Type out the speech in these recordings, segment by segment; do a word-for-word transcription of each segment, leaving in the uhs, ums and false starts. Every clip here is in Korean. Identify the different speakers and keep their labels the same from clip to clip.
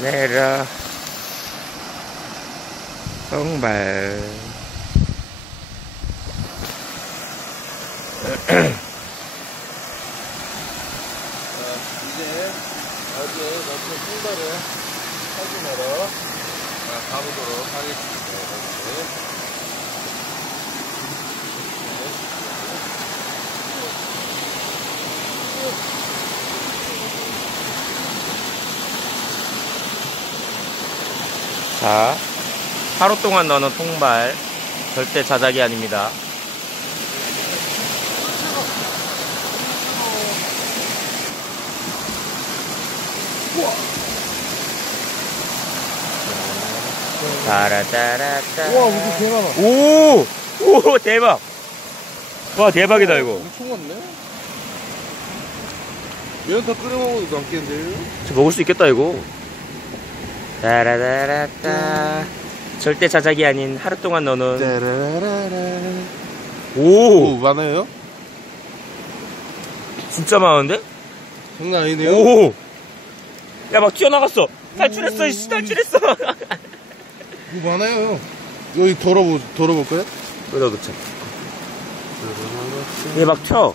Speaker 1: 보내라 통발.
Speaker 2: 이제 어제 넣은 통발을 확인하러 가보도록 하겠습니다. 이렇게.
Speaker 1: 자, 하루 동안 넣는 통발 절대 자작이 아닙니다. 따라따라따.
Speaker 2: 우와, 이거 대박.
Speaker 1: 오! 오, 대박! 와, 대박이다, 이거.
Speaker 2: 엄청 많네? 얘는 다 끓여 먹어도 남겠는데요?
Speaker 1: 저 먹을 수 있겠다, 이거. 따라따라따. 절대 자작이 아닌 하루 동안 넣는.
Speaker 2: 따라라라라.
Speaker 1: 오!
Speaker 2: 오, 많아요?
Speaker 1: 진짜 많은데?
Speaker 2: 장난 아니네요?
Speaker 1: 오! 야, 막 튀어나갔어. 탈출했어, 이씨, 탈출했어.
Speaker 2: 이거 많아요. 여기 덜어보, 덜어볼까요?
Speaker 1: 여기다 넣자. 얘 막 튀어.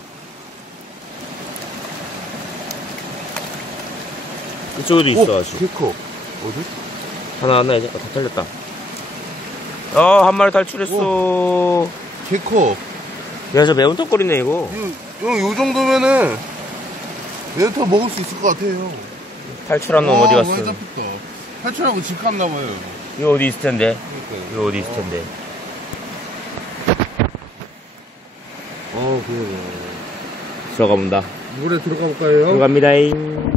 Speaker 1: 이쪽에도 있어, 아직.
Speaker 2: 개커. 어디?
Speaker 1: 하나, 하나, 이제 다 털렸다. 어, 한 마리 탈출했어.
Speaker 2: 개커.
Speaker 1: 야, 저 매운턱거리네, 이거.
Speaker 2: 형, 요 정도면은, 얘는 더 먹을 수 있을 것 같아요.
Speaker 1: 탈출한 놈 어디 갔어?
Speaker 2: 많이 잡혔다. 탈출하고 집 갔나봐요.
Speaker 1: 이거 어디 있을 텐데.
Speaker 2: 그러니까요.
Speaker 1: 이거 어디 있을 텐데.
Speaker 2: 어, 그러네.
Speaker 1: 들어가 본다.
Speaker 2: 물에 들어가 볼까요?
Speaker 1: 들어갑니다잉.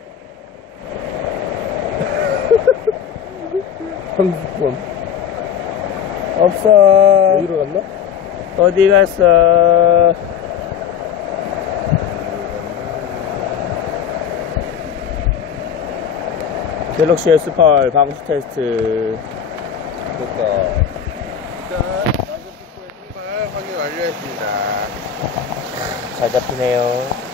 Speaker 2: 삼십 번.
Speaker 1: 없어.
Speaker 2: 어디로 갔나?
Speaker 1: 어디 갔어? 갤럭시 에스 팔 방수 테스트.
Speaker 2: 됐다. 일단, 나도 피코의 신발 확인 완료했습니다.
Speaker 1: 잘 잡히네요.